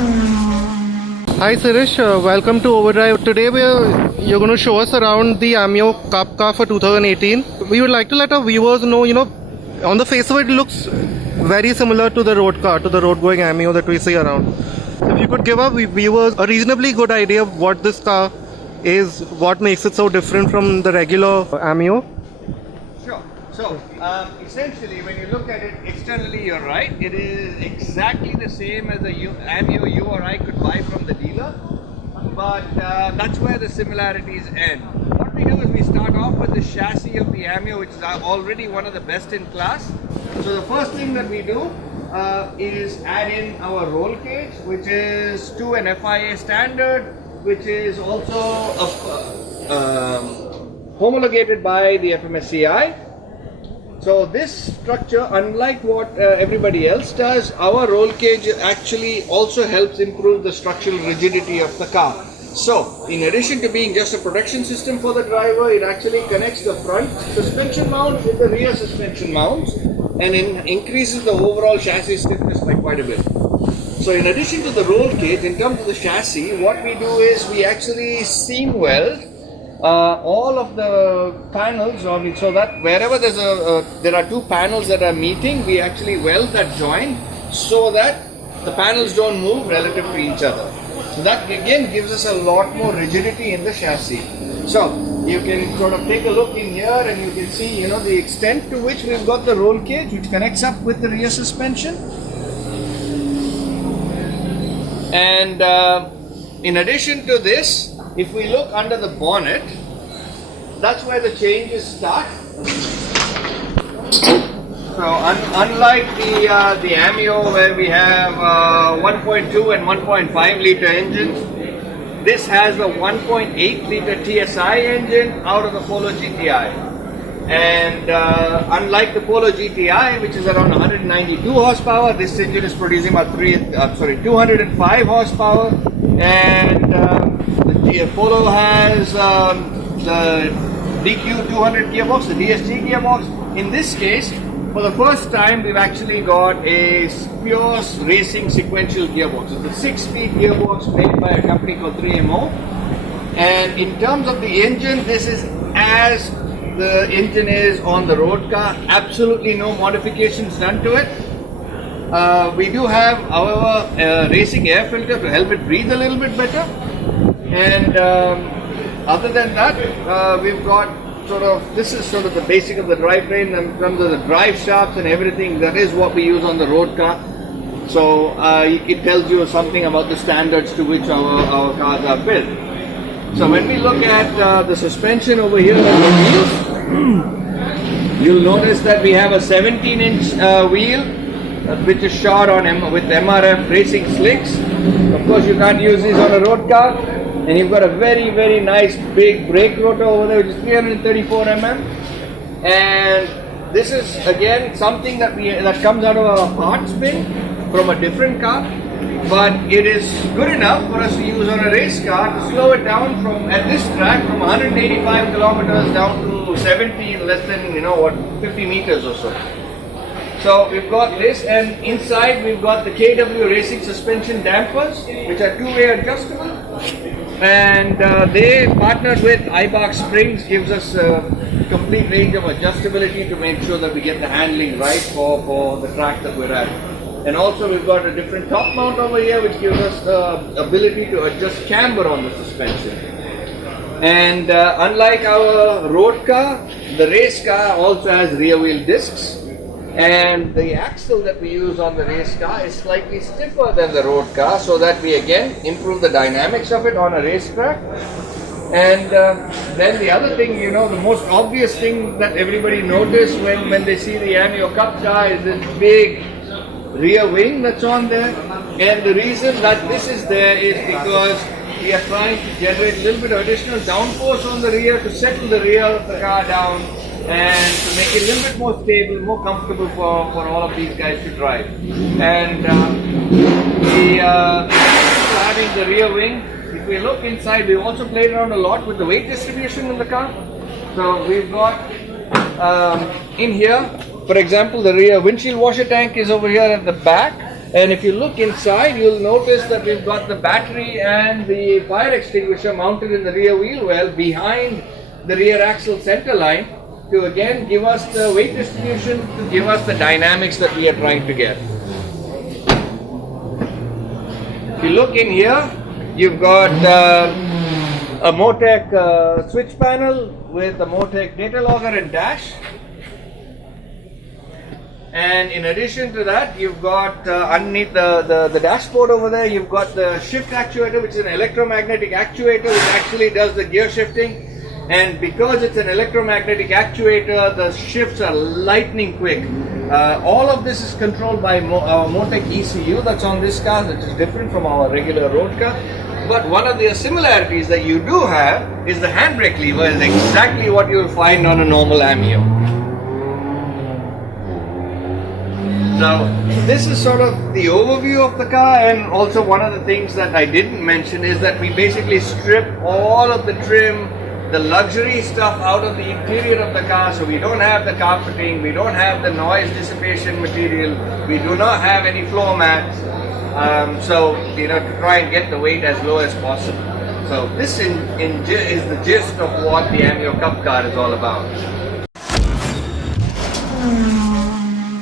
Hi Sirish, welcome to Overdrive. Today you're going to show us around the Ameo Cup car for 2018. We would like to let our viewers know, on the face of it looks very similar to the road car, to the road going Ameo that we see around. So if you could give our viewers a reasonably good idea of what this car is, what makes it so different from the regular Ameo. Sure. So essentially, when you look at it externally, you're right. It is exactly the same as the Ameo you or I could buy from the dealer, but that's where the similarities end. What we do is we start off with the chassis of the Ameo, which is already one of the best in class. So the first thing that we do is add in our roll cage, which is to an FIA standard, which is also homologated by the FMSCI. So this structure, unlike what everybody else does, our roll cage actually also helps improve the structural rigidity of the car. So in addition to being just a protection system for the driver, it actually connects the front suspension mount with the rear suspension mounts and increases the overall chassis stiffness by quite a bit. So in addition to the roll cage, in terms of the chassis, what we do is we actually seam weld all of the panels on it, so that wherever there are two panels that are meeting, we actually weld that joint so that the panels don't move relative to each other. So that again gives us a lot more rigidity in the chassis. So you can sort of take a look in here and you can see, the extent to which we've got the roll cage, which connects up with the rear suspension. And in addition to this, if we look under the bonnet, that's where the changes start. So unlike the Ameo, where we have 1.2 and 1.5 liter engines, this has a 1.8 liter TSI engine out of the Polo GTI. And unlike the Polo GTI, which is around 192 horsepower, this engine is producing about 205 horsepower. And the Polo has the DQ200 gearbox, the DSG gearbox. In this case, for the first time, we've actually got a pure racing sequential gearbox. It's a 6-speed gearbox made by a company called 3MO. And in terms of the engine, this is as the engine is on the road car. Absolutely no modifications done to it. We do have, however, a racing air filter to help it breathe a little bit better. And other than that, we've got this is sort of the basic of the drivetrain in terms of the drive shafts and everything. That is what we use on the road car. So it tells you something about the standards to which our cars are built. So when we look at the suspension over here at the wheels, you'll notice that we have a 17-inch wheel, which is shot with MRF racing slicks. Of course, you can't use these on a road car. And you've got a very, very nice big brake rotor over there, which is 334 mm. And this is again something that comes out of our parts bin from a different car. But it is good enough for us to use on a race car to slow it down at this track from 185 kilometers down to 70 in less than 50 meters or so. So we've got this, and inside we've got the KW Racing suspension dampers, which are two-way adjustable. And they partnered with iBox Springs, gives us a complete range of adjustability to make sure that we get the handling right for the track that we're at. And also we've got a different top mount over here, which gives us the ability to adjust camber on the suspension. And unlike our road car, the race car also has rear wheel discs. And the axle that we use on the race car is slightly stiffer than the road car, so that we again improve the dynamics of it on a racetrack. And then the other thing, the most obvious thing that everybody notices when they see the Ameo Cup car is this big rear wing that's on there. And the reason that this is there is because we are trying to generate a little bit of additional downforce on the rear to settle the rear of the car down and to make it a little bit more stable, more comfortable for all of these guys to drive. And having the rear wing, if we look inside, we've also played around a lot with the weight distribution in the car. So we've got in here, for example, the rear windshield washer tank is over here at the back. And if you look inside, you'll notice that we've got the battery and the fire extinguisher mounted in the rear wheel well behind the rear axle center line to again give us the weight distribution, to give us the dynamics that we are trying to get. If you look in here, you've got a Motec switch panel with a Motec data logger and dash. And in addition to that, you've got underneath the dashboard over there, you've got the shift actuator, which is an electromagnetic actuator which actually does the gear shifting. And because it's an electromagnetic actuator, the shifts are lightning quick. All of this is controlled by our Motec ECU that's on this car, which is different from our regular road car. But one of the similarities that you do have is the handbrake lever is exactly what you'll find on a normal Ameo. So this is sort of the overview of the car, and also one of the things that I didn't mention is that we basically strip all of the trim, the luxury stuff out of the interior of the car, so we don't have the carpeting, we don't have the noise dissipation material, we do not have any floor mats, so to try and get the weight as low as possible. So this is the gist of what the Ameo Cup car is all about.